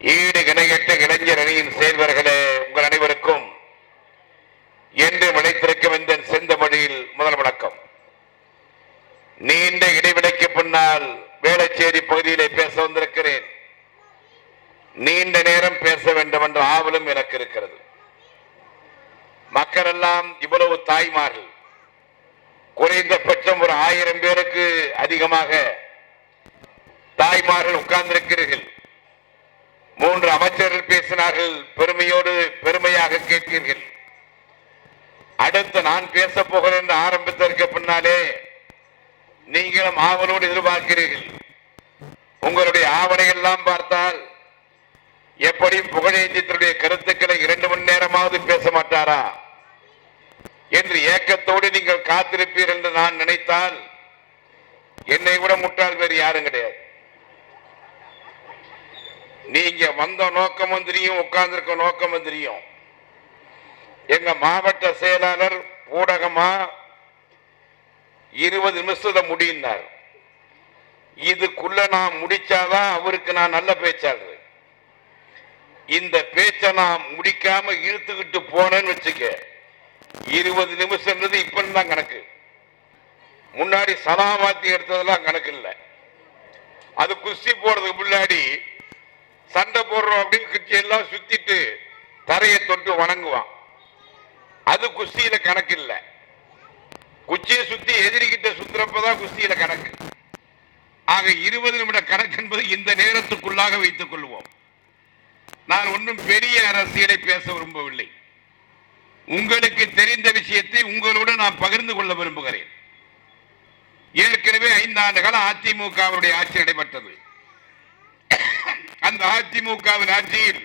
ஈடு இணையற்ற இளைஞர் அணியின் சேர்வர்களே உங்கள் அனைவருக்கும் என்று விளைத்திருக்கும் இந்த செந்தமொழியில் முதல் வணக்கம் நீண்ட இடைவெளிக்கு பின்னால் வேளச்சேரி பகுதியிலே பேச வந்திருக்கிறேன் நீண்ட நேரம் பேச வேண்டும் என்ற ஆவலும் எனக்கு இருக்கிறது மக்கள் எல்லாம் இவ்வளவு தாய்மார்கள் குறைந்தபட்சம் ஒரு ஆயிரம் பேருக்கு அதிகமாக தாய்மார்கள் உட்கார்ந்திருக்கிறீர்கள் மூன்று அமைச்சர்கள் பேசினார்கள் பெருமையோடு பெருமையாக கேட்கிறீர்கள் அடுத்து நான் பேச போகிறேன் என்று ஆரம்பித்ததற்கு பின்னாலே நீங்களும் ஆவலோடு எதிர்பார்க்கிறீர்கள் உங்களுடைய ஆவணை எல்லாம் பார்த்தால் எப்படியும் புகழேந்தியத்தினுடைய கருத்துக்களை இரண்டு மணி நேரமாவது பேச மாட்டாரா என்று ஏக்கத்தோடு காத்திருப்பீர் என்று நான் நினைத்தால் என்னை விட முட்டாள் வேறு யாரும் கிடையாது. நீங்க வந்த நோக்கமும் தெரியும் உட்கார்ந்திருக்க நோக்கமும் தெரியும் எங்க மாவட்ட செயலாளர் ஊடகமா இருபது நிமிஷத்தை முடியினார். இதுக்குள்ள நான் முடிச்சாதான் அவருக்கு நான் நல்ல பேச்சாளர். இந்த பேச்சை நான் முடிக்காம இழுத்துக்கிட்டு போனேன்னு வச்சுக்க. இருபது நிமிஷம்ன்றது இப்ப தான் கணக்கு. முன்னாடி சலாமாத்தி எடுத்ததெல்லாம் கணக்கு இல்லை. அது குஸ்தி போறதுக்கு முன்னாடி சண்டை போடுறோம் அப்படின்னு குச்சி எல்லாம் சுத்திட்டு தரையை தொட்டு வணங்குவான். அது குஸ்தியில கணக்கு இல்லை. குச்சியை சுத்தி எதிரிக்கிட்ட சுத்துறப்பதான் குஸ்தியில கணக்கு. ஆக இருபது நிமிட கணக்கு என்பது இந்த நேரத்துக்குள்ளாக வைத்துக் கொள்வோம். நான் ஒன்றும் பெரிய அரசியலை பேச விரும்பவில்லை. உங்களுக்கு தெரிந்த விஷயத்தை உங்களோடு நான் பகிர்ந்து கொள்ள விரும்புகிறேன். ஏற்கனவே ஐந்தாண்டு காலம் அதிமுகவுடைய ஆட்சி நடைபெற்றது. அந்த அதிமுகவின் ஆட்சியில்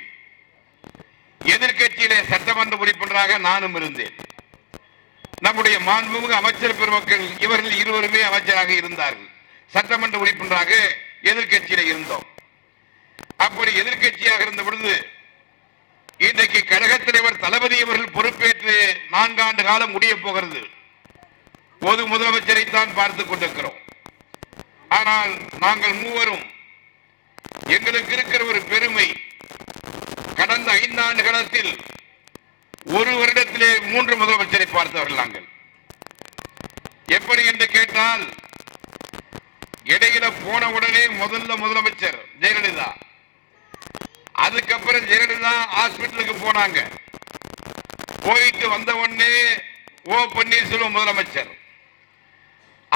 எதிர்கட்சியிலே சட்டமன்ற உறுப்பினராக நானும் இருந்தேன். நம்முடைய மாண்புமிகு அமைச்சர் பெருமக்கள் இவர்கள் இருவருமே அமைச்சராக இருந்தார்கள். சட்டமன்ற உறுப்பினராக எதிர்க்கட்சியில இருந்தோம். அப்படி எதிர்க்கட்சியாக இருந்த பொழுது இன்றைக்கு கழக தலைவர் தளபதி அவர்கள் பொறுப்பேற்று நான்காண்டு காலம் முடிய போகிறது. பொது முதலமைச்சரை தான் பார்த்துக் கொண்டிருக்கிறோம். ஆனால் நாங்கள் மூவரும் எங்களுக்கு இருக்கிற ஒரு பெருமை கடந்த ஐந்தாண்டு காலத்தில் ஒரு வருடத்திலே மூன்று முதலமைச்சரை பார்த்தவர்கள் நாங்கள். எப்படி என்று கேட்டால் இடையில போன உடனே முதல்ல முதலமைச்சர் ஜெயலலிதா. அதுக்கப்புறம் ஜெயலலிதா ஹாஸ்பிட்டலுக்கு போனாங்க. போயிட்டு வந்த உடனே ஓ பன்னீர்செல்வம் முதலமைச்சர்.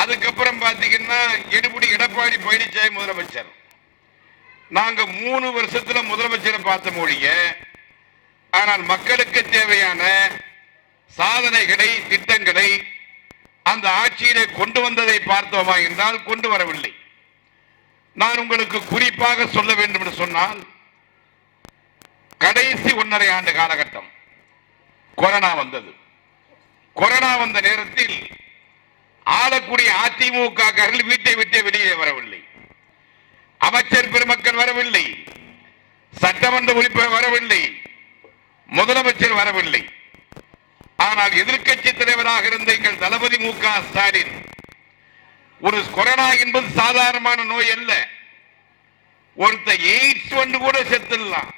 அதுக்கப்புறம் பாத்தீங்கன்னா எடுபடி எடப்பாடி பழனிசாமி முதலமைச்சர். நாங்க மூணு வருஷத்துல முதலமைச்சரை பார்த்த மொழிய ஆனால் மக்களுக்கு தேவையான சாதனைகளை திட்டங்களை அந்த ஆட்சியிலே கொண்டு வந்ததை பார்த்தோமா என்றால் கொண்டு வரவில்லை. நான் உங்களுக்கு குறிப்பாக சொல்ல வேண்டும் என்று சொன்னால் கடைசி ஒன்றரை ஆண்டு காலகட்டம். கொரோனா வந்தது. கொரோனா வந்த நேரத்தில் ஆளக்கூடிய அதிமுக வீட்டை விட்டு வெளியே வரவில்லை. அமைச்சர் பெருமக்கள் வரவில்லை. சட்டமன்ற உறுப்பினர் வரவில்லை. முதலமைச்சர் வரவில்லை. ஆனால் எதிர்க்கட்சி தலைவராக இருந்த எங்கள் தளபதி மு ஸ்டாலின் ஒரு கொரோனா என்பது சாதாரணமான நோய் அல்ல. ஒருத்த எய்ட்ஸ் ஒன்று கூட செத்துடலாம்.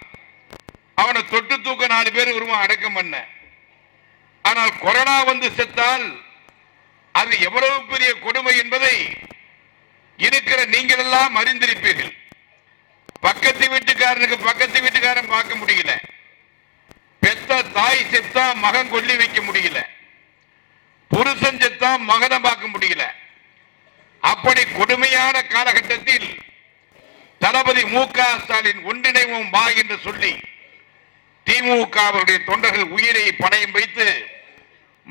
அவனை தொட்டு தூக்க நாலு பேர் உருவம் அடக்கம் பண்ண. ஆனால் கொரோனா வந்து செத்தால் அது எவ்வளவு பெரிய கொடுமை என்பதை இருக்கிற நீங்கள் எல்லாம் அறிந்திருப்பீர்கள். பக்கத்து வீட்டுக்காரனுக்கு பக்கத்து வீட்டுக்காரன் பார்க்க முடியல. பெத்த தாய் செத்தா மகன் கொல்லி வைக்க முடியல. புருஷன் செத்தா மகனை பார்க்க முடியல. அப்படி கொடுமையான காலகட்டத்தில் தளபதி மு க ஸ்டாலின் ஒன்றிணைவோம் வா என்று சொல்லி திமுகவுடைய தொண்டர்கள் உயிரை பணையம் வைத்து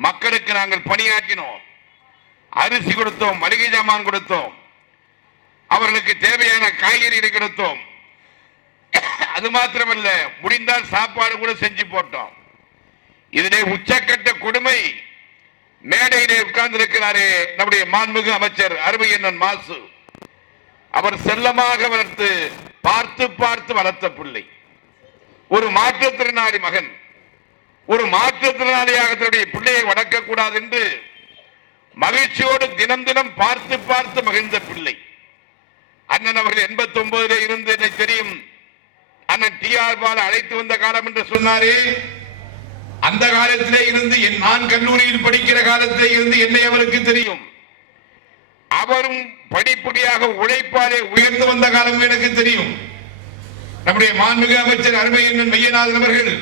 மக்களுக்கு நாங்கள் பணியாற்றினோம். அரிசி கொடுத்தோம் மளிகை ஜாமான் கொடுத்தோம். அவர்களுக்கு தேவையான காய்கறிகளை கொடுத்தோம். அது மாத்திரமல்ல முடிந்தால் சாப்பாடு கூட செஞ்சு போட்டோம். இதிலே உச்சக்கட்ட கொடுமை மேடையிலே உட்கார்ந்திருக்கிறாரே நம்முடைய மாண்புமிகு அமைச்சர் அருமையண்ணன் மாசு. அவர் செல்லமாக வளர்த்து பார்த்து பார்த்து வளர்த்த பிள்ளை. ஒரு மாற்றுத்திறனாளி மகன். ஒரு மாற்றுத்திறனாளியாக தன்னுடைய பிள்ளையை வளர்க்கக்கூடாது என்று மகிழ்ச்சியோடு தினம் தினம் பார்த்து பார்த்து மகிழ்ந்த பிள்ளை. அண்ணன் அவர்கள் எண்பத்தி ஒன்பதுல இருந்து எனக்கு தெரியும். அண்ணன் டி ஆர் பால அழைத்து வந்த காலம் என்று சொன்னாரே. அந்த காலத்திலே இருந்து என் நான் கல்லூரியில் படிக்கிற காலத்திலே இருந்து என்னை அவருக்கு தெரியும். அவரும் படிப்படியாக உழைப்பாலே உயர்ந்து வந்த காலம் எனக்கு தெரியும். நம்முடைய மாண்புமிகு அமைச்சர் அருமை அண்ணன் மையநாதன் அவர்கள்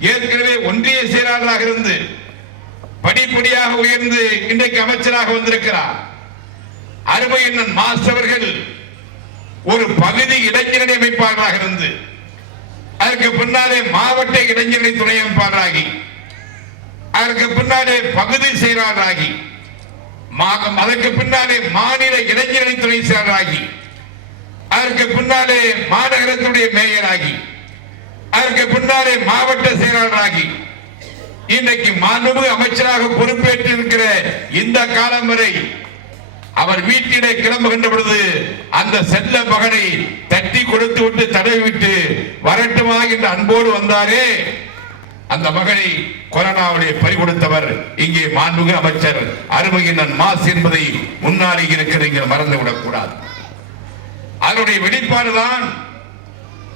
ஏற்கனவே ஒன்றிய செயலாளராக இருந்து படிப்படியாக உயர்ந்து இன்றைக்கு அமைச்சராக வந்திருக்கிறார். அருமை மாஸ்டவர்கள் ஒரு பகுதி இளைஞரணி அமைப்பாளராக இருந்து அதற்கு பின்னாலே மாவட்ட இளைஞரணி துணை அமைப்பாளராகி அதற்கு பின்னாலே பகுதி செயலாளராகி மா- அதற்கு பின்னாலே மாநில இளைஞரணி துணை செயலாளராகி அதற்கு பின்னாலே மாநகரத்துடைய மேயராகி அதற்கு பின்னாலே மாவட்ட செயலாளராகி இன்றைக்கு மாண்புமிகு அமைச்சராக பொறுப்பேற்று இருக்கிற இந்த காலம் வரை அவர் வீட்டிலே கிளம்புகின்ற பொழுது அந்த செல்ல மகனை தட்டி கொடுத்து விட்டு தடவி விட்டு வரட்டுமா என்று அன்போடு வந்தாரே. அந்த மகனை கொரோனாவிலே பறிகொடுத்தவர் இங்கே மாண்புமிகு அமைச்சர் அருமையினன் மாஸ் என்பதை முன்னாடி இருக்கிற நீங்கள் மறந்துவிடக் கூடாது. அதனுடைய வெளிப்பாடுதான்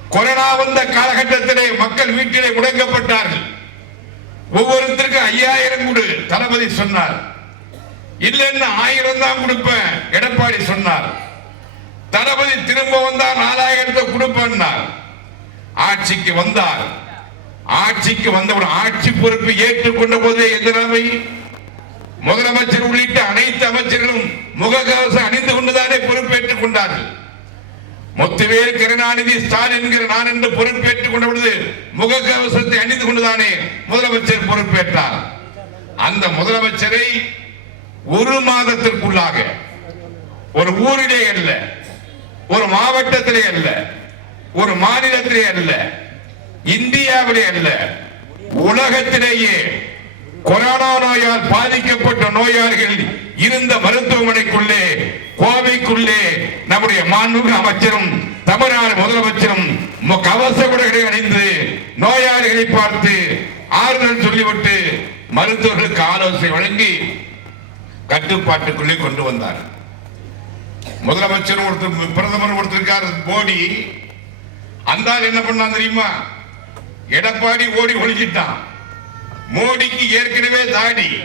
கொரோனா வந்த காலகட்டத்திலே மக்கள் வீட்டிலே முடங்கப்பட்டார்கள் ஒவ்வொருத்தருக்கும் ஐயாயிரம் கொடு தளபதி சொன்னார். இல்லைன்னு ஆயிரம் தான் கொடுப்பேன் எடப்பாடி சொன்னார். தளபதி திரும்ப வந்தா நாலாயிரத்தை கொடுப்பேன்னார். ஆட்சிக்கு வந்தார். ஆட்சிக்கு வந்தவுடன் ஆட்சி பொறுப்பு ஏற்றுக்கொண்ட போதே எந்த முதலமைச்சர் உள்ளிட்ட அனைத்து அமைச்சர்களும் முகக்கவசம் அணிந்து கொண்டுதானே பொறுப்பேற்றுக் கொண்டார்கள். முத்துவேல் கருணாநிதி ஸ்டாலின் என்கிற நான் என்று பொறுப்பேற்றுக் கொண்ட பொழுது முகக்கவசத்தை அணிந்து கொண்டுதானே முதலமைச்சர் பொறுப்பேற்றார் அந்த முதலமைச்சரை ஒரு மாதத்திற்குள்ளாக ஒரு ஊரிலே அல்ல ஒரு மாவட்டத்திலே அல்ல ஒரு மாநிலத்திலே அல்ல இந்தியாவிலே அல்ல உலகத்திலேயே கொரோனா நோயால் பாதிக்கப்பட்ட நோயாளிகள் இருந்த மருத்துவமனைக்குள்ளே கோவைக்குள்ளே நம்முடைய மாண்புமிகு அமைச்சரும் தமிழ்நாடு முதலமைச்சரும் மு- கவச உடைகளை அணிந்து நோயாளிகளை பார்த்து ஆறுதல் சொல்லிவிட்டு மருத்துவர்களுக்கு ஆலோசனை வழங்கி கட்டுப்பாட்டுக்குள்ளே கொண்டு வந்தார். முதலமைச்சர் ஒருத்தர் பிரதமர் ஒருத்தருக்கார் போடி மோடி. அந்த என்ன பண்ணான் தெரியுமா? எடப்பாடி ஓடி ஒழிஞ்சிட்டான். மோடிக்கு ஏற்கனவே தாடி.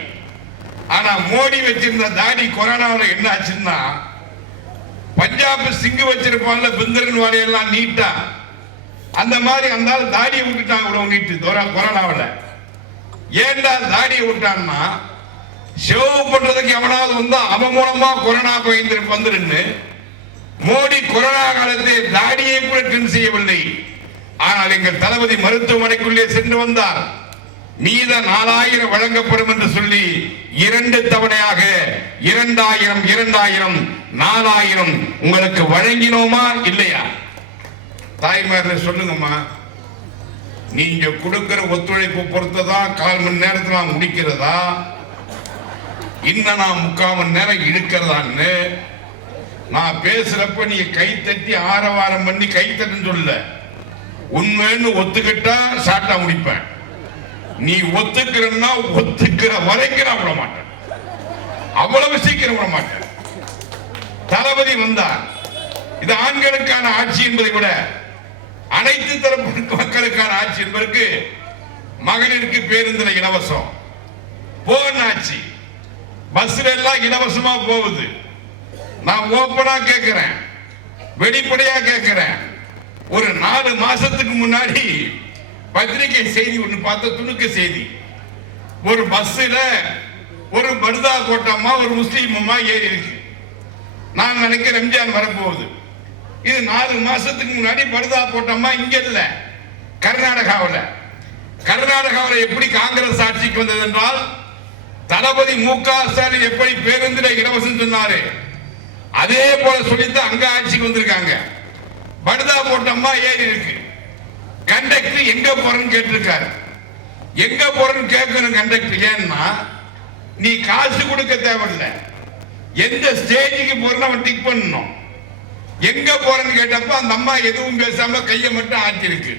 ஆனா மோடி வச்சிருந்த தாடி கொரோனாவில் என்ன ஆச்சுன்னா பஞ்சாப் சிங்கு வச்சிருப்பான்ல பிந்தரன் வாழையெல்லாம் நீட்டா. அந்த மாதிரி அந்த ஆள் தாடியை விட்டுட்டாங்க இவ்வளவு நீட்டு கொரோ- ஏன்டா தாடியை விட்டான்னா ஷேவ் பண்றதுக்கு எவனாவது வந்தா அவன் மூலமா கொரோனா பயந்து வந்துருன்னு. மோடி கொரோனா காலத்தில் தாடியை கூட ட்ரிம் செய்யவில்லை. ஆனால் எங்கள் தளபதி மருத்துவமனைக்குள்ளே சென்று வந்தார். மீத நாலாயிரம் வழங்கப்படும் என்று சொல்லி இரண்டு தவணையாக இரண்டாயிரம் இரண்டாயிரம் நாலாயிரம் உங்களுக்கு வழங்கினோமா இல்லையா? தாய்மார சொல்லுங்கம்மா. நீங்க கொடுக்கிற ஒத்துழைப்பு பொறுத்ததான் கால் மணி நேரத்தில் நான் முடிக்கிறதா? இன்னும் நான் முக்கால் மணி நேரம் இழுக்கிறதான்னு? நான் பேசுறப்ப நீங்க கை தட்டி ஆரவாரம் பண்ணி கை தட்டுன்னு சொல்ல உண்மைன்னு ஒத்துக்கிட்டா சாட்டா முடிப்பேன். நீ ஒத்துக்கிறன்னா ஒத்துக்கிற வரைக்கும் நான் விட மாட்டேன். அவ்வளவு சீக்கிரம் விட மாட்டேன். தளபதி வந்தார். இது ஆண்களுக்கான ஆட்சி என்பதை விட அனைத்து தரப்பு மக்களுக்கான ஆட்சி என்பதற்கு மகளிருக்கு பேருந்துல இலவசம். போன் ஆட்சி. பஸ்ல எல்லாம் இலவசமா போகுது. நான் ஓப்பனா கேட்கிறேன் வெளிப்படையா கேட்கிறேன் ஒரு நாலு மாசத்துக்கு முன்னாடி பத்திரிகை செய்தி ஒண்ணு பார்த்த துணுக்கு செய்தி. ஒரு பஸ்ல ஒரு பர்தா கோட்டம்மா ஒரு முஸ்லீம் அம்மா ஏறி இருக்கு. நான் நினைக்க ரம்ஜான் வரப்போகுது. இது நாலு மாசத்துக்கு முன்னாடி பர்தா போட்டம்மா இங்க இல்ல கர்நாடகாவில். கர்நாடகாவில் எப்படி காங்கிரஸ் ஆட்சிக்கு வந்தது என்றால் தளபதி மு க ஸ்டாலின் எப்படி பேருந்தில் இலவசம் சொன்னாரு அதே போல சொல்லித்தான் அங்க ஆட்சிக்கு வந்திருக்காங்க. படுதா போட்டம்மா ஏறி இருக்கு. கண்டக்டர் எங்க போறேன்னு கேட்டிருக்காரு. எங்க போறேன்னு கேட்கணும் கண்டக்டர் ஏன்னா நீ காசு கொடுக்க தேவையில்லை. எந்த ஸ்டேஜுக்கு போறேன்னு அவன் டிக் பண்ணணும். எங்க போறேன்னு கேட்டப்ப அந்த அம்மா எதுவும் பேசாம கையை மட்டும் ஆட்டிருக்கு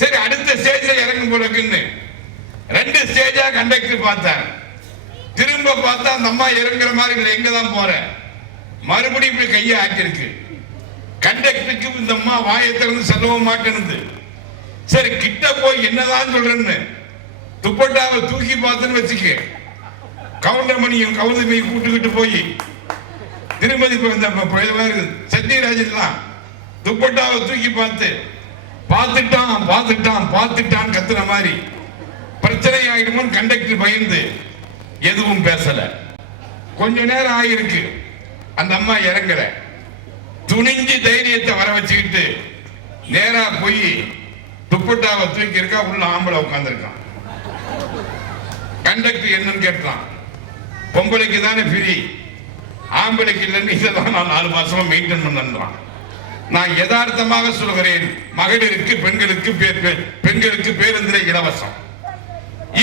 சரி அடுத்த ஸ்டேஜில் இறங்கும் போலக்குன்னு ரெண்டு ஸ்டேஜா கண்டக்டர் பார்த்தார். திரும்ப பார்த்தா அந்த அம்மா இறங்குற மாதிரி இல்லை எங்க தான் போற? மறுபடியும் இப்படி கையை ஆட்டிருக்கு கண்டக்டருக்கு இந்த அம்மா வாயை திறந்து செல்லவும் மாட்டேனுது சரி கிட்ட போய் என்னதான் சொல்றேன்னு துப்பட்டாவை தூக்கி பார்த்துன்னு வச்சுக்க. கவுண்டமணியும் கவுந்தமையும் கூட்டுக்கிட்டு போய் திருமதி சத்யராஜன் இந்த துப்பட்டாவை தூக்கி பார்த்து பார்த்துட்டான் பார்த்துட்டான் பார்த்துட்டான் கத்துன மாதிரி பிரச்சனை ஆயிடுமோன்னு கண்டக்டர் பயந்து எதுவும் பேசல. கொஞ்ச நேரம் ஆகிருக்கு அந்த அம்மா இறங்குற துணிஞ்சு தைரியத்தை வர வச்சுக்கிட்டு நேரா போய் துப்பட்டாவை தூக்கி இருக்கா உள்ள ஆம்பளை உட்காந்துருக்கான் கண்டக்டர் என்னன்னு கேட்டான். பொம்பளைக்கு தானே ஃப்ரீ ஆம்பளைக்கு இல்லைன்னு இதை நான் நாலு மாசமா மெயின்டைன் பண்ணன்றான். நான் யதார்த்தமாக சொல்கிறேன் மகளிருக்கு பெண்களுக்கு பெண்களுக்கு பேருந்திர இலவசம்.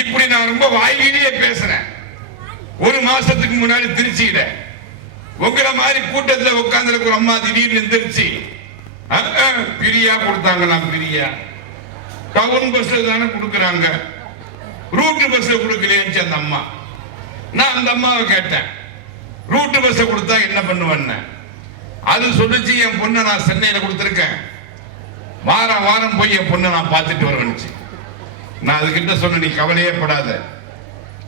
இப்படி நான் ரொம்ப வாயிலேயே பேசுறேன். ஒரு மாசத்துக்கு முன்னாடி திருச்சியில உங்களை மாதிரி கூட்டத்தில் உட்கார்ந்து ஒரு அம்மா திடீர்னு எந்திரிச்சு பிரியா கொடுத்தாங்க நான் பிரியா. டவுன் பஸ் தானே கொடுக்குறாங்க. ரூட்டு பஸ் கொடுக்கலையேன்னு அந்த அம்மா. நான் அந்த அம்மாவை கேட்டேன். ரூட்டு பஸ் கொடுத்தா என்ன பண்ணுவேன்னு. அது சொல்லிச்சு என் பொண்ணை நான் சென்னையில் கொடுத்துருக்கேன். வாரம் வாரம் போய் என் பொண்ணை நான் பார்த்துட்டு வருவேன்னுச்சு நான் அதுக்கிட்ட சொன்னேன் நீ கவலையே படாத.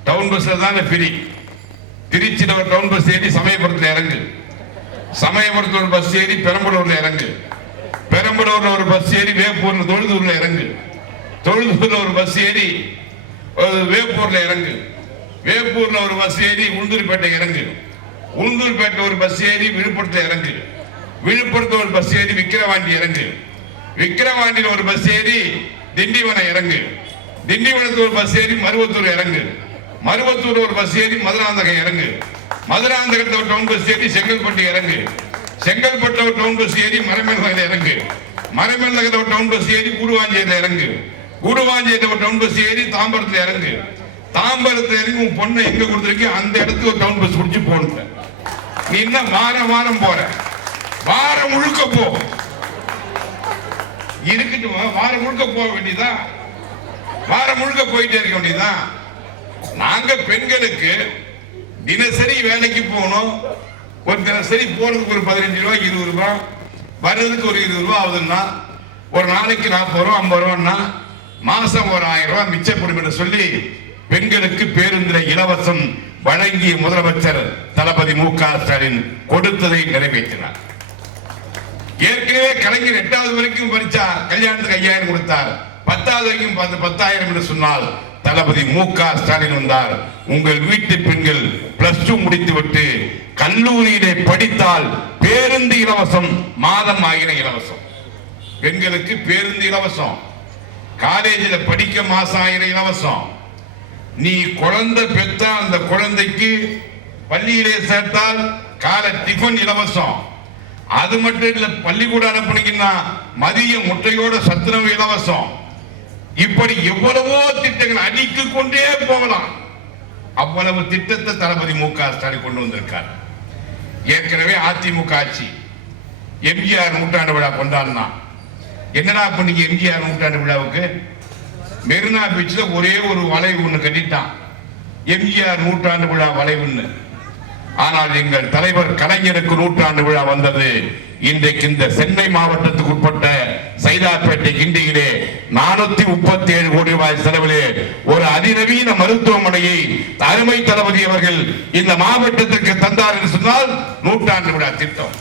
டவுன் பஸ்ல தானே ஃப்ரீ திருச்சியில் ஒரு டவுன் பஸ் ஏறி சமயபுரத்தில் இறங்கு. சமயபுரத்தில் ஒரு பஸ் ஏறி பெரம்பலூர்ல இறங்கு. பெரம்பலூர்ல ஒரு பஸ் ஏறி வேப்பூர்ல தொழுதூர்ல இறங்கு. தொழுதூர்ல ஒரு பஸ் ஏறி வேப்பூர்ல இறங்கு வேப்பூர்ல ஒரு பஸ் ஏறி உளுந்தூர்பேட்டை இறங்கு உளுந்தூர்பேட்டை ஒரு பஸ் ஏறி விழுப்புரத்தில் இறங்கு விழுப்புரத்தில் ஒரு பஸ் ஏறி விக்கிரவாண்டி இறங்கு விக்கிரவாண்டியில் ஒரு பஸ் ஏறி திண்டிவனம் இறங்கு திண்டிவனத்தில் ஒரு பஸ் ஏறி மருவத்தூர் இறங்கு மருவத்தூர் ஒரு பஸ் ஏறி மதுராந்தகம் இறங்கு மதுராந்தகத்தில் ஒரு டவுன் பஸ் ஏறி செங்கல்பட்டு இறங்கு செங்கல்பட்டு ஒரு டவுன் பஸ் ஏறி மரமேல் நகரில் இறங்கு மரமேல் நகரில் ஒரு டவுன் பஸ் ஏறி குருவாஞ்சியில் இறங்கு கூடுவாஞ்சேரியில் ஒரு டவுன் பஸ் ஏறி தாம்பரத்தில் இறங்கு. தாம்பரத்தில் இறங்கி உன் பொண்ணை எங்க கொடுத்துருக்கீங்க அந்த இடத்துக்கு ஒரு டவுன் பஸ் பிடிச்சி போடுங்க நீ என்ன வாரம் வாரம் போற? வாரம் முழுக்க போ. இருக்கட்டும் வாரம் முழுக்க போக வேண்டியதா? வாரம் முழுக்க போயிட்டே இருக்க வேண்டியதான் நாங்க பெண்களுக்கு தினசரி வேலைக்கு போகணும். ஒரு தினசரி போறதுக்கு ஒரு பதினஞ்சு ரூபாய் இருபது ரூபாய் வர்றதுக்கு ஒரு இருபது ரூபாய் ஆகுதுன்னா ஒரு நாளைக்கு நாற்பது ரூபா ஐம்பது ரூபான்னா மாசம் ஒரு ஆயிரம் ரூபாய் மிச்சப்படும் என்று சொல்லி பெண்களுக்கு பேருந்தில இலவசம் வழங்கிய முதலமைச்சர் தளபதி மு க ஸ்டாலின் கொடுத்ததை நிறைவேற்றினார். ஏற்கனவே கலைஞர் எட்டாவது வரைக்கும் பறிச்சா கல்யாணத்துக்கு ஐயாயிரம் கொடுத்தார். பத்தாவது வரைக்கும் பத்தாயிரம் என்று சொன்னால் தளபதி மு க ஸ்டாலின் வந்தார். உங்கள் வீட்டு பெண்கள் பிளஸ் டூ முடித்து விட்டு கல்லூரியிலே படித்தால் பேருந்து இலவசம் மாதம் ஆயிரம் இலவசம். பெண்களுக்கு பேருந்து இலவசம். காலேஜில் படிக்க மாசம் ஆயிரம் இலவசம். நீ குழந்தை பெற்றா அந்த குழந்தைக்கு பள்ளியிலே சேர்த்தால் காலை டிஃபன் இலவசம். அது மட்டும் இல்லை பள்ளிக்கூடம் அனுப்புனீங்கன்னா மதிய முட்டையோட சத்துணவு இலவசம். இப்படி எவ்வளவோ திட்டங்கள் அடிக்கு கொண்டே போகலாம். அவ்வளவு திட்டத்தை தளபதி மு க ஸ்டாலின் கொண்டு வந்திருக்கார். ஏற்கனவே அதிமுக ஆட்சி எம்ஜிஆர் நூற்றாண்டு விழா கொண்டாடினான். என்னடா பண்ணிக்கு எம்ஜிஆர் நூற்றாண்டு விழாவுக்கு? மெரினா பீச்சில் ஒரே ஒரு வளைவு ஒன்று கட்டிட்டான். எம்ஜிஆர் நூற்றாண்டு விழா வளைவுன்னு ஆனால் எங்கள் தலைவர் கலைஞருக்கு நூற்றாண்டு விழா வந்தது. இன்றைக்கு இந்த சென்னை மாவட்டத்துக்கு உட்பட்ட சைதாப்பேட்டை கிண்டியிலே நானூத்தி முப்பத்தி ஏழு கோடி ரூபாய் செலவிலே ஒரு அதிநவீன மருத்துவமனையை அருமை தளபதி அவர்கள் இந்த மாவட்டத்திற்கு தந்தார் என்று சொன்னால் நூற்றாண்டு விழா திட்டம்.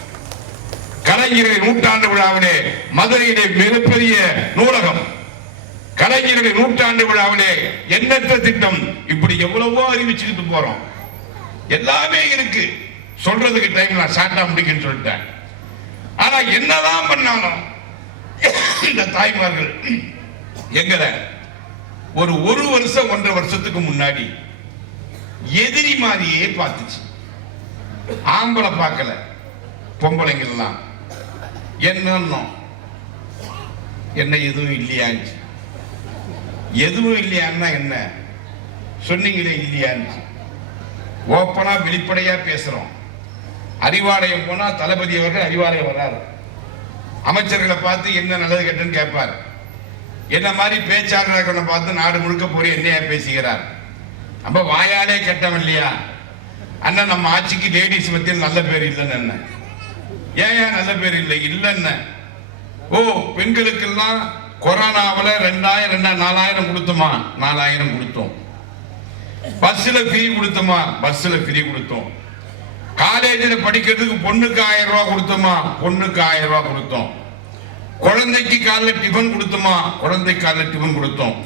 கலைஞரின் நூற்றாண்டு விழாவிலே மதுரையிலே மிகப்பெரிய நூலகம். கலைஞரின் நூற்றாண்டு விழாவிலே எண்ணற்ற திட்டம். இப்படி எவ்வளவோ அறிவிச்சுக்கிட்டு போறோம். எல்லாமே இருக்கு. சொல்றதுக்கு டைம் நான் சாட்டா முடிக்குன்னு சொல்லிட்டேன். ஆனா என்னதான் பண்ணாலும் இந்த தாய்மார்கள் எங்களை ஒரு ஒரு வருஷம் ஒன்றரை வருஷத்துக்கு முன்னாடி எதிரி மாதிரியே பார்த்துச்சு. ஆம்பளை பார்க்கல. பொம்பளைங்கள்லாம். என்னன்னா என்ன எதுவும் இல்லையாச்சு எதுவும் இல்லையான்னா என்ன? சொன்னீங்களே இல்லையான்னு ஓப்பனா வெளிப்படையா பேசுறோம். அறிவாலயம் போனா தளபதி அவர்கள் அறிவாலயம் வராரு. அமைச்சர்களை பார்த்து என்ன நல்லது கெட்டுன்னு கேட்பார். என்ன மாதிரி பேச்சாளர்களை பார்த்து நாடு முழுக்க போய் என்னையா பேசுகிறார் நம்ம வாயாலே கெட்டவன் இல்லையா? அண்ணன் நம்ம ஆட்சிக்கு லேடிஸ் மத்தியில் நல்ல பேர் இல்லைன்னு என்ன? ஏன் நல்ல பேர் இல்லை? இல்லைன்ன. ஓ பெண்களுக்கெல்லாம் கொரோனாவில் ரெண்டாயிரம் ரெண்டாயிரம் நாலாயிரம் கொடுத்தோமா? நாலாயிரம் கொடுத்தோம். பஸ்ஸில் ஃப்ரீ கொடுத்தோமா? பஸ்ஸில் ஃப்ரீ கொடுத்தோம். காலேஜில் படிக்கிறதுக்கு பொண்ணுக்கு ஆயிரம் ரூபா கொடுத்தோமா? பொண்ணுக்கு ஆயிரம் ரூபா கொடுத்தோம். குழந்தைக்கு காலைல டிஃபன் கொடுத்தோமா? குழந்தைக்கு காலைல டிஃபன் கொடுத்தோம்.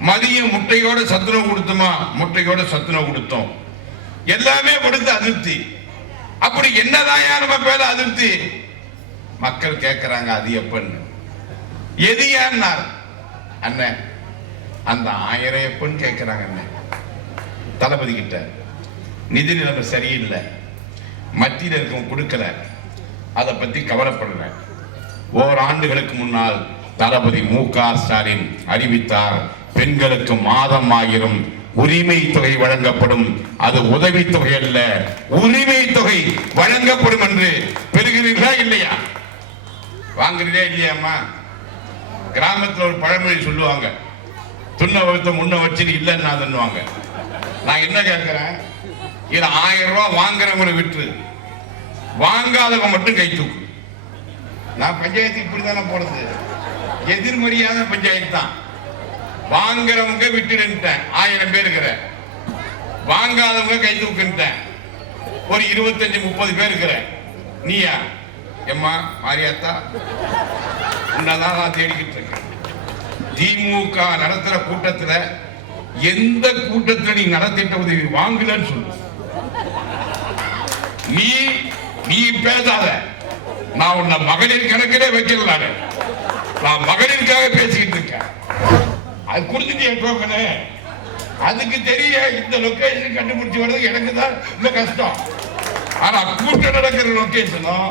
மதியம் முட்டையோட சத்துணவு கொடுத்தோமா? முட்டையோட சத்துணவு கொடுத்தோம். எல்லாமே கொடுத்து அதிருப்தி. அப்படி என்னதான் நம்ம பேர அதிருப்தி? மக்கள் கேட்கிறாங்க அது எப்பன்னு? எது ஏன்னார்? அண்ணன் அந்த ஆயிரம் எப்பன்னு கேட்கிறாங்க அண்ணன் தளபதி கிட்ட நிதி நிலைமை சரியில்லை. மத்தியில் இருக்கும் கொடுக்கல. அதை பத்தி கவலைப்படல ஓராண்டுகளுக்கு முன்னால் தளபதி மு க ஸ்டாலின் அறிவித்தார் பெண்களுக்கு மாதம் ஆயிரம் உரிமை தொகை வழங்கப்படும். அது உதவி தொகை அல்ல உரிமை தொகை வழங்கப்படும் என்று பெறுகிறீர்களா இல்லையா? வாங்குறீங்களா இல்லையாம்மா கிராமத்தில் ஒரு பழமொழி சொல்லுவாங்க துண்ண வகுத்த முன்ன வச்சுட்டு இல்லைன்னு நான் தண்ணுவாங்க நான் என்ன கேட்கிறேன்? இது ஆயிரம் ரூபாய் வாங்குறவங்களை விட்டு வாங்காதவங்க மட்டும் கை தூக்கு. நான் பஞ்சாயத்து இப்படிதானே போறது எதிர்மறையான பஞ்சாயத்து தான். வாங்குறவங்க விட்டுடுன்ட்டேன் ஆயிரம் பேர் இருக்கிற. வாங்காதவங்க கை தூக்குன்ட்டேன் ஒரு இருபத்தஞ்சு முப்பது பேர் இருக்கிற. நீயா? எம்மா மாரியாத்தா? உன்னதான் நான் தேடிக்கிட்டு இருக்கேன். திமுக நடத்துற கூட்டத்துல எந்த கூட்டத்தில் நீ நடத்திட்ட உதவி வாங்கலன்னு சொல்லு. நீ நீ பேசாத. நான் உன்னை மகளிர் கணக்கிலே வைக்கல நான் மகளிருக்காக பேசிக்கிட்டு இருக்கேன். அது கொடுத்துட்டு டோக்கனு அதுக்கு தெரிய இந்த லொக்கேஷன் கண்டுபிடிச்சு வர்றது எனக்கு தான் ரொம்ப கஷ்டம். ஆனா கூட்டம் நடக்கிற லொக்கேஷனும்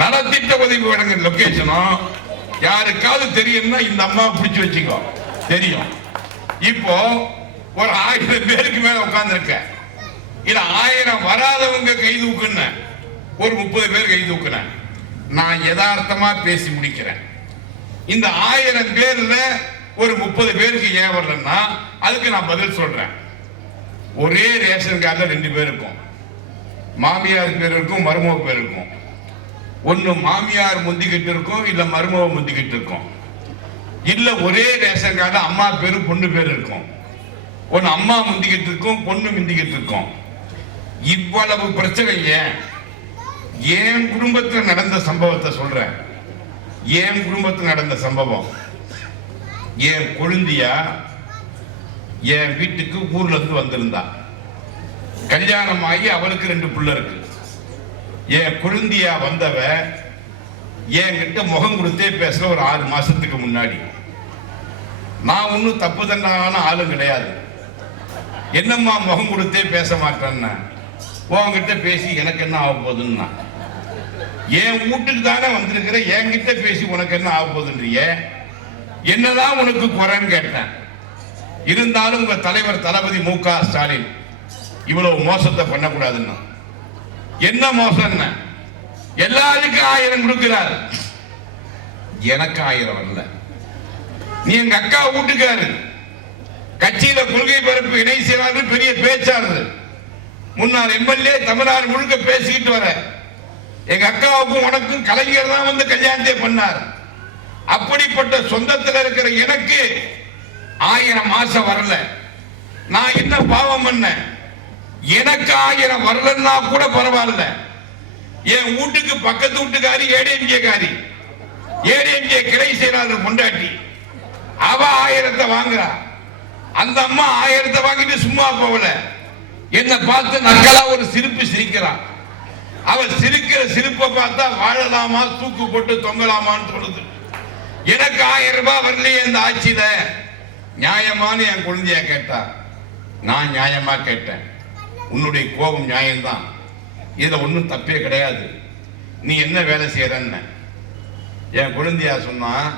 நலத்திட்ட உதவி வழங்குற லொக்கேஷனும் யாருக்காவது தெரியும்னா இந்த அம்மா பிடிச்சு வச்சுக்கோ. தெரியும். இப்போ ஒரு ஆயிரம் பேருக்கு மேல உட்கார்ந்துருக்க. இது ஆயிரம் வராதவங்க கை தூக்குன. ஒரு முப்பது பேர் கை தூக்குன. நான் யதார்த்தமா பேசி முடிக்கிறேன். இந்த ஆயிரம் பேர்ல ஒரு முப்பது பேருக்கு ஏன் வரலன்னா அதுக்கு நான் பதில் சொல்றேன். ஒரே ரேஷன் கார்டில் ரெண்டு பேர் இருக்கும். மாமியார் பேர் இருக்கும் மருமக பேர் இருக்கும். ஒன்று மாமியார் முந்திக்கிட்டு இருக்கும் இல்லை மருமக முந்திக்கிட்டு இருக்கும். இல்லை ஒரே ரேஷன் கார்டு அம்மா பேரு பொண்ணு பேர் இருக்கும். ஒன்று அம்மா முந்திக்கிட்டு இருக்கும் பொண்ணு முந்திக்கிட்டு இருக்கும். இவ்வளவு பிரச்சனை ஏன்? என் குடும்பத்தில் நடந்த சம்பவத்தை சொல்றேன். என் குடும்பத்தில் நடந்த சம்பவம். என் கொழுந்தியா என் வீட்டுக்கு ஊர்ல இருந்து வந்திருந்தா? கல்யாணம் ஆகி அவளுக்கு ரெண்டு பிள்ளை இருக்கு. என் கொழுந்தியா வந்தவ என்கிட்ட முகம் கொடுத்தே பேசுற ஒரு ஆறு மாசத்துக்கு முன்னாடி? நான் ஒன்றும் தப்பு தண்டான ஆளும் கிடையாது. என்னம்மா முகம் கொடுத்தே பேச மாட்டேன்னா? உங்ககிட்ட பேசி எனக்கு என்ன ஆக போகுதுன்னா? என் வீட்டுக்கு தானே வந்திருக்கிற? என்கிட்ட பேசி உனக்கு என்ன ஆக போகுதுன்றிய? என்னதான் உனக்கு குறைன்னு கேட்டேன். இருந்தாலும் உங்க தலைவர் தளபதி மு க ஸ்டாலின் இவ்வளவு மோசத்தை பண்ணக்கூடாதுன்னா. என்ன மோசம் எல்லாருக்கும் ஆயிரம் கொடுக்கிறார். எனக்கு ஆயிரம் வரல நீ எங்க அக்கா வீட்டுக்காரு. கட்சியில கொள்கை பரப்பு இணை செயலாளர் பெரிய பேச்சாளர். முன்னாள் எம்எல்ஏ தமிழ்நாடு முழுக்க பேசிக்கிட்டு வர. எங்க அக்காவுக்கும் உனக்கும் கலைஞர் தான் வந்து கல்யாணத்தை பண்ணார். அப்படிப்பட்ட சொந்தத்தில் இருக்கிற எனக்கு ஆயிரம் ஆசை வரல. நான் என்ன பாவம் பண்ணேன் எனக்கு ஆயிரம் வரலன்னா கூட பரவாயில்ல. என் வீட்டுக்கு பக்கத்து வீட்டுக்காரி ஏடிஎம்கே காரி ஏடிஎம்கே கிளை செயலாளர் கொண்டாட்டி அவ ஆயிரத்தை வாங்குறா. அந்த அம்மா ஆயிரத்தை வாங்கிட்டு சும்மா போகல. என்ன பார்த்து நக்கலா ஒரு சிரிப்பு சிரிக்கிறான் அவள் சிரிக்கிற சிரிப்பை பார்த்தா வாழலாமா தூக்கு போட்டு தொங்கலாமான்னு சொல்லுது எனக்கு ஆயிரம் ரூபாய் வரலையே இந்த ஆட்சியில. நியாயமான்னு என் குழந்தைய கேட்டா. நான் நியாயமா கேட்டேன். உன்னுடைய கோபம் நியாயம்தான். இதுல ஒன்றும் தப்பே கிடையாது. நீ என்ன வேலை செய்யறன்னு. என் குழந்தையா சொன்னா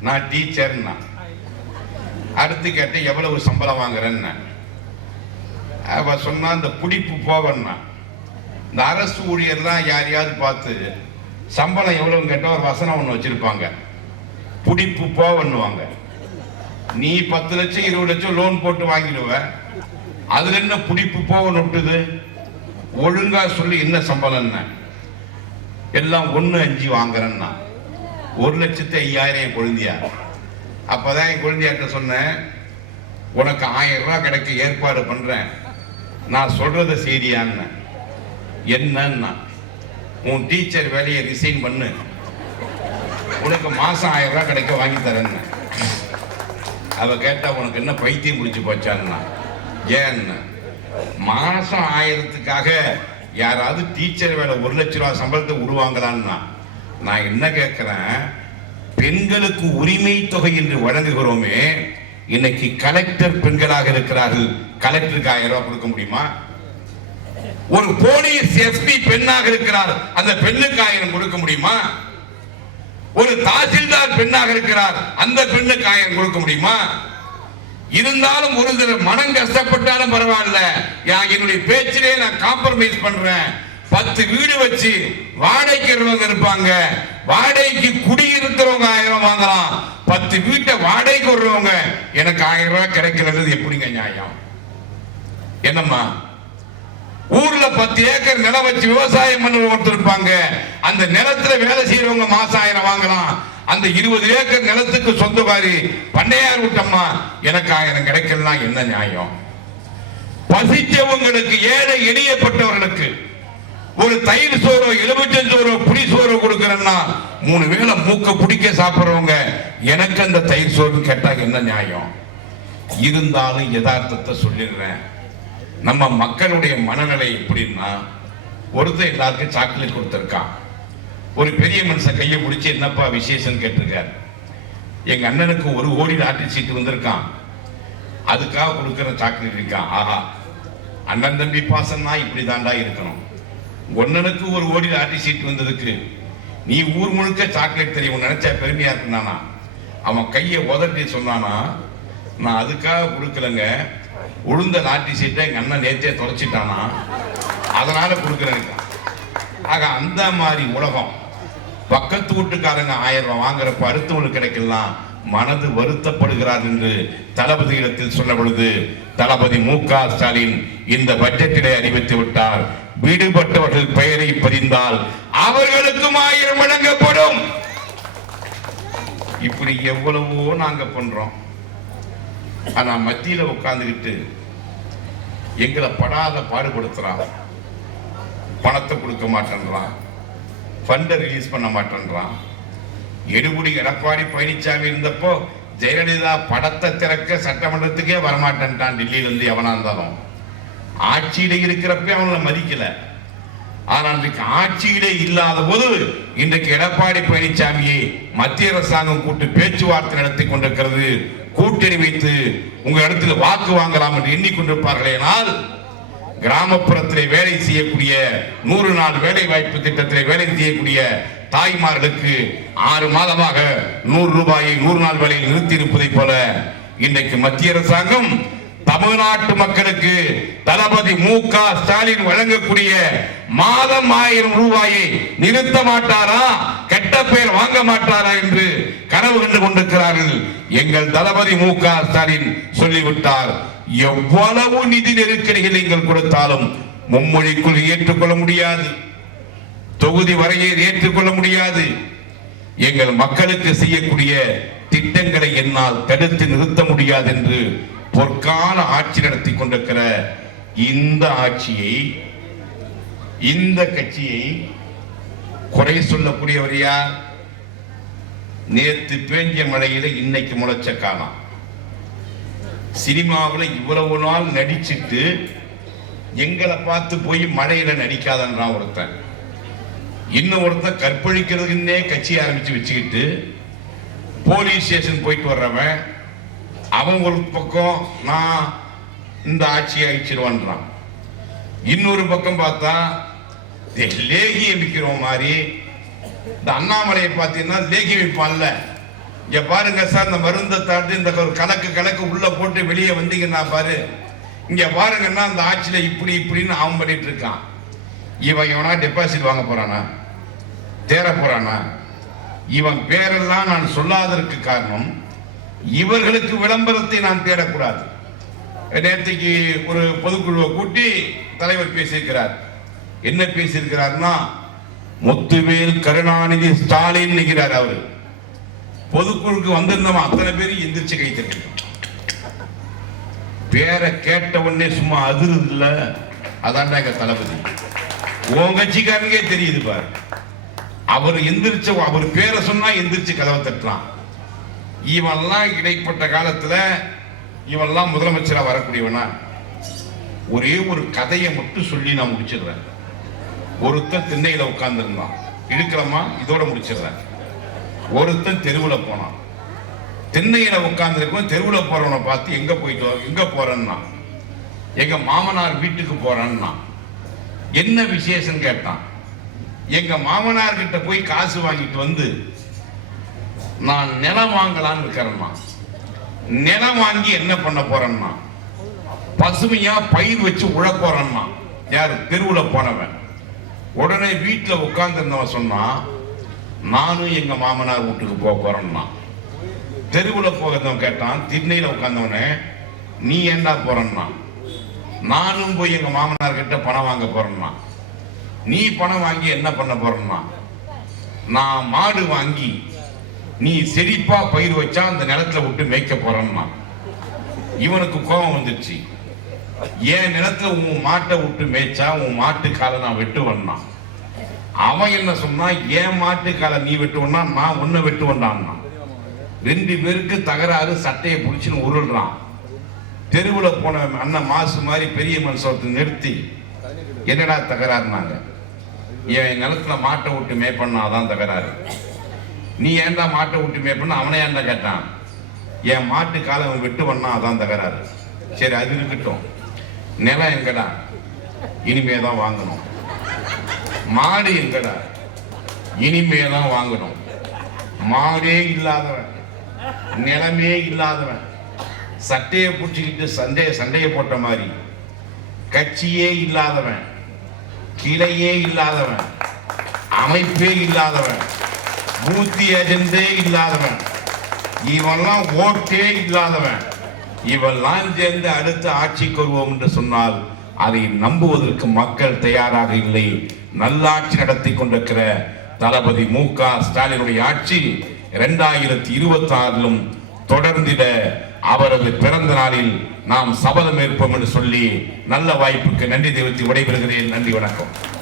நான் டீச்சர்னா. அடுத்து கேட்டு எவ்வளவு சம்பளம் வாங்குறேன்னு. அவ சொன்னா இந்த பிடிப்பு போவன்னா. இந்த அரசு ஊழியர்லாம் யாரையாவது பார்த்து சம்பளம் எவ்வளவு கேட்டால் ஒரு வசனம் ஒன்று வச்சிருப்பாங்க. பிடிப்பு போவன்னுவாங்க நீ பத்து லட்சம் இருபது லட்சம் லோன் போட்டு வாங்கிடுவ. அதுல என்ன பிடிப்பு போவன்னு விட்டுது? ஒழுங்கா சொல்லி என்ன சம்பளம் என்ன? எல்லாம் ஒன்று அஞ்சு வாங்குறேன்னா ஒரு லட்சத்து ஐயாயிரம் என் குழந்தையா? அப்பதான் என் குழந்தையாட்ட சொன்னேன் உனக்கு ஆயிரம் ரூபாய் கிடைக்க ஏற்பாடு பண்றேன். நான் சொல்றத செய்தியான்னு என்னன்னா உன் டீச்சர் வேலையை ரிசைன் பண்ணு. உனக்கு மாசம் ஆயிரம் ரூபாய் கிடைக்க வாங்கி தரேன்னு. அவ கேட்டா உனக்கு என்ன பைத்தியம் பிடிச்சி போச்சான்னா? ஏன்னு மாசம் ஆயிரத்துக்காக யாராவது டீச்சர் வேலை ஒரு லட்ச ரூபா சம்பளத்தை விடுவாங்களான்னா நான் என்ன கேட்கிறேன் பெண்களுக்கு உரிமை தொகை என்று வழங்குகிறோமே இன்னைக்கு கலெக்டர் பெண்களாக இருக்கிறார்கள். கலெக்டருக்கு ஆயிரம் ரூபாய் கொடுக்க முடியுமா? ஒரு போலீஸ் எஸ்பி பெண்ணாக இருக்கிறார். அந்த பெண்ணுக்கு ஆயிரம் கொடுக்க முடியுமா? ஒரு தாசில்தார் பெண்ணாக இருக்கிறார். அந்த பெண்ணுக்கு ஆயிரம் கொடுக்க முடியுமா? இருந்தாலும் ஒரு சில மனம் கஷ்டப்பட்டாலும் பரவாயில்ல. என்னுடைய பேச்சிலே நான் காம்ப்ரமைஸ் பண்றேன். பத்து வீடு வச்சு வாடகைக்கிறவங்க இருப்பாங்க. வாடகைக்கு குடியிருக்கிறவங்க ஆயிரம் வாங்கலாம். பத்து வீட்டை வாடகைக்கு விடுறவங்க எனக்கு ஆயிரம் ரூபாய் கிடைக்கிறது எப்படிங்க நியாயம்? என்னம்மா? ஊர்ல பத்து ஏக்கர் நிலம் வச்சு விவசாயம் பண்ண ஒருத்தர் இருப்பாங்க அந்த நிலத்துல வேலை செய்யறவங்க மாசம் ஆயிரம் வாங்கலாம். அந்த இருபது ஏக்கர் நிலத்துக்கு சொந்தக்காரி பண்ணையார் விட்டம்மா எனக்கு ஆயிரம் கிடைக்கலாம் என்ன நியாயம்? பசித்தவங்களுக்கு ஏழை எளியப்பட்டவர்களுக்கு ஒரு தயிர் சோறோ எலுமிச்சம் சோறோ புளி சோறோ கொடுக்கறேன்னா மூணு வேளை மூக்க பிடிக்க சாப்பிடுறவங்க எனக்கு அந்த தயிர் சோறு கேட்டா என்ன நியாயம்? இருந்தாலும் யதார்த்தத்தை சொல்லிடுறேன். நம்ம மக்களுடைய மனநிலை எப்படின்னா ஒருத்தர் எல்லாருக்கும் சாக்லேட் கொடுத்துருக்கான். ஒரு பெரிய மனுஷன் கையை முடிச்சு என்னப்பா விசேஷம் கேட்டிருக்காரு. எங்க அண்ணனுக்கு ஒரு கோடி லாட்டரி சீட்டு வந்திருக்கான். அதுக்காக கொடுக்குற சாக்லேட் இருக்கான் ஆஹா. அண்ணன் தம்பி பாசம்னா இப்படி தாண்டா இருக்கணும் ஒன்னனுக்கு ஒரு கோடி லாட்டரி சீட் வந்ததுக்கு நீ ஊர் முழுக்க சாக்லேட் தெரியும் நினைச்சா பெருமையா இருக்குனானா அவன் கையை உதட்டி சொன்னானா நான் அதுக்காக கொடுக்கலங்க. உளுந்த லாட்டி சீட்டை எங்கள் அண்ணன் நேத்தே தொலைச்சிட்டானா அதனால் கொடுக்குறேன் ஆக அந்த மாதிரி உலகம் பக்கத்து வீட்டுக்காரங்க ஆயிரம் ரூபாய் வாங்குறப்ப அடுத்தவனுக்கு கிடைக்கலாம். மனது வருத்தப்படுகிறார் என்று தளபதி இடத்தில் சொன்ன பொழுது தளபதி மு க ஸ்டாலின் இந்த பட்ஜெட்டிலே அறிவித்து விட்டார். விடுபட்டவர்கள் பெயரை பதிந்தால் அவர்களுக்கும் ஆயிரம் வழங்கப்படும். இப்படி எவ்வளவோ நாங்க பண்றோம். ஆனா மத்தியில உட்கார்ந்துகிட்டு எங்களை படாத பாடுபடுத்துறான். பணத்தை கொடுக்க மாட்டேன்றான். ஃபண்டை ரிலீஸ் பண்ண மாட்டேன்றான். எடுபுடி எடப்பாடி பழனிசாமி இருந்தப்போ ஜெயலலிதா படத்தை திறக்க சட்டமன்றத்துக்கே வரமாட்டேன்ட்டான் டெல்லியிலேருந்து எவனா இருந்தாலும். ஆட்சியில இருக்கிறப்ப அவனை மதிக்கல. ஆனால் இன்றைக்கு ஆட்சியிலே இல்லாத போது இன்றைக்கு எடப்பாடி பழனிசாமியை மத்திய அரசாங்கம் கூட்டு பேச்சுவார்த்தை நடத்தி கொண்டிருக்கிறது. கூட்டணி வைத்து உங்க இடத்துல வாக்கு வாங்கலாம் என்று எண்ணிக்கொண்டிருப்பார்களேனால் கிராமப்புறத்திலே வேலை செய்யக்கூடிய நூறு நாள் வேலை வாய்ப்பு திட்டத்திலே வேலை செய்யக்கூடிய தாய்மார்களுக்கு ஆறு மாதமாக நூறு ரூபாயை நூறு நாள் வேலையில் நிறுத்தி இருப்பதை போல இன்றைக்கு மத்திய அரசாங்கம் தமிழ்நாட்டு மக்களுக்கு தளபதி மு க ஸ்டாலின் வழங்கக்கூடிய மாதம் ஆயிரம் ரூபாயை நிறுத்த மாட்டாரா? கெட்ட பெயர் வாங்க மாட்டாரா என்று கனவு கண்டு கொண்டிருக்கிறார்கள். எங்கள் தளபதி மு க ஸ்டாலின் சொல்லிவிட்டார் எவ்வளவு நிதி நெருக்கடிகள் நீங்கள் கொடுத்தாலும் மும்மொழிக்குள் ஏற்றுக்கொள்ள முடியாது. தொகுதி வரையை ஏற்றுக்கொள்ள முடியாது. எங்கள் மக்களுக்கு செய்யக்கூடிய திட்டங்களை என்னால் தடுத்து நிறுத்த முடியாது என்று பொற்கால ஆட்சி நடத்தி கொண்டிருக்கிற இந்த ஆட்சியை இந்த கட்சியை குறை சொல்லக்கூடியவர் யார்? நேத்து பேஞ்ச மழையில இன்னைக்கு முளைச்ச காலம் சினிமாவில் இவ்வளவு நாள் நடிச்சுட்டு எங்களை பார்த்து போய் மழையில நடிக்காதன்றான் ஒருத்தன். இன்னும் ஒருத்தன் கற்பழிக்கிறதுக்குன்னே கட்சி ஆரம்பிச்சு வச்சுக்கிட்டு போலீஸ் ஸ்டேஷன் போயிட்டு வர்றவன் அவன் ஒரு பக்கம் நான் இந்த ஆட்சியை அழிச்சிருவான்றான். இன்னொரு பக்கம் பார்த்தா இந்த லேகியை விற்கிறோம் மாதிரி இந்த அண்ணாமலையை பார்த்தீங்கன்னா லேகி விற்பான்ல இங்க பாருங்க சார் இந்த மருந்தை தாட்டு இந்த ஒரு கணக்கு கணக்கு உள்ள போட்டு வெளியே வந்தீங்கன்னா பாரு. இங்க பாருங்கன்னா அந்த ஆட்சியில இப்படி இப்படின்னு அவன் பண்ணிட்டு இருக்கான். இவன் இவனா டெபாசிட் வாங்க போறானா? தேர போறானா? இவன் பேரெல்லாம் நான் சொல்லாததற்கு காரணம் இவர்களுக்கு விளம்பரத்தை நான் தேடக்கூடாது. நேற்றைக்கு ஒரு பொதுக்குழுவை கூட்டி தலைவர் பேசியிருக்கிறார். என்ன பேசியிருக்கிறார்னா முத்துவேல் கருணாநிதி ஸ்டாலின் நிற்கிறார் அவர். பொதுக்குழுக்கு வந்திருந்தவன் அத்தனை பேரும் எந்திரிச்சு கை பேரை கேட்ட உடனே சும்மா அதிருது இல்ல அதான்டா எங்க தளபதி. உன் கட்சிக்காரனுக்கே தெரியுது பாரு. அவர் எந்திரிச்ச அவர் பேரை சொன்னா எந்திரிச்சு கதவை தட்டலாம். இவன்லாம் இடைப்பட்ட காலத்துல இவன்லாம் முதலமைச்சரா வரக்கூடியவனா? ஒரே ஒரு கதையை மட்டும் சொல்லி நான் முடிச்சிடுறேன். ஒருத்தன் திண்ணையில உட்கார்ந்துருந்தான். இழுக்கலமா இதோட முடிச்சிடுறேன். ஒருத்தன் தெருவில் போனான். திண்ணையில உட்கார்ந்துருக்கோம் தெருவில் போறவனை பார்த்து எங்க போயிட்டு வர- எங்க போறேன்னா? எங்க மாமனார் வீட்டுக்கு போறேன்னா? என்ன விசேஷம்? கேட்டான். எங்க மாமனார்கிட்ட போய் காசு வாங்கிட்டு வந்து நான் நிலம் வாங்கலாம்னு இருக்கிறேன்னா நிலம் வாங்கி என்ன பண்ண போறேன்னா பசுமையா பயிர் வச்சு உழ போறேன்னா யார்? தெருவுல போனவன் உடனே வீட்டில் உட்கார்ந்து இருந்தவன் சொன்னா நானும் எங்க மாமனார் வீட்டுக்கு போக போறேன்னா தெருவுல போகிறவன் கேட்டான். திண்ணையில உட்கார்ந்தவனே நீ என்ன போறேன்னா நானும் போய் எங்க மாமனார் கிட்ட பணம் வாங்க போறேன்னா நீ பணம் வாங்கி என்ன பண்ண போறேன்னா நான் மாடு வாங்கி நீ செழிப்பா பயிர் வச்சா அந்த நிலத்துல விட்டு மேய்க்க போறேன்னா. இவனுக்கு கோபம் வந்துடுச்சு. என் நிலத்துல உன் மாட்டை விட்டு மேய்ச்சா உன் மாட்டு காலை நான் வெட்டுவேன்னா. அவன் என்ன சொன்னா என் மாட்டுக்கால நீ வெட்டுவனா நான் உன்னை வெட்டுவன்டான்னா ரெண்டு பேருக்கு தகராறு சட்டையை பிடிச்சின்னு உருள்றான். தெருவில் போன அண்ணன் மாசு மாதிரி பெரிய மனுஷத்தை நிறுத்தி என்னடா தகராறுனாங்க? என் நிலத்துல மாட்டை விட்டு மேய்ப்பண்ணா அதான் தகராறு. நீ ஏன்டா மாட்டை விட்டு மேய்ப்பண்ண அவனை ஏன்டா கேட்டான்? என் மாட்டு காலை அவன் வெட்டு பண்ணா அதான் தகராறு. சரி அது இருக்கட்டும். நிலம் எங்கடா? இனிமே தான் வாங்கணும். மாடு எங்கடா? இனிமே தான் வாங்கணும். மாடே இல்லாதவன். நிலமே இல்லாதவன். சட்டையை பிடிச்சிக்கிட்டு சண்டையை சண்டையை போட்ட மாதிரி. கட்சியே இல்லாதவன். கிளையே இல்லாதவன். அமைப்பே இல்லாதவன். பூத்தி ஏஜெண்டே இல்லாதவன். இவெல்லாம் ஓட்டே இல்லாதவன். இவெல்லாம் சேர்ந்து அடுத்த ஆட்சிக்கு வருவோம் என்று சொன்னால் அதை நம்புவதற்கு மக்கள் தயாராக இல்லை. நல்லாட்சி நடத்தி கொண்டிருக்கிற தளபதி மு க ஸ்டாலினுடைய ஆட்சி இரண்டாயிரத்தி இருபத்தி ஆறிலும் தொடர்ந்திட அவரது பிறந்த நாளில் நாம் சபதம் ஏற்போம் என்று சொல்லி நல்ல வாய்ப்புக்கு நன்றி தெரிவித்து விடைபெறுகிறேன். நன்றி வணக்கம்.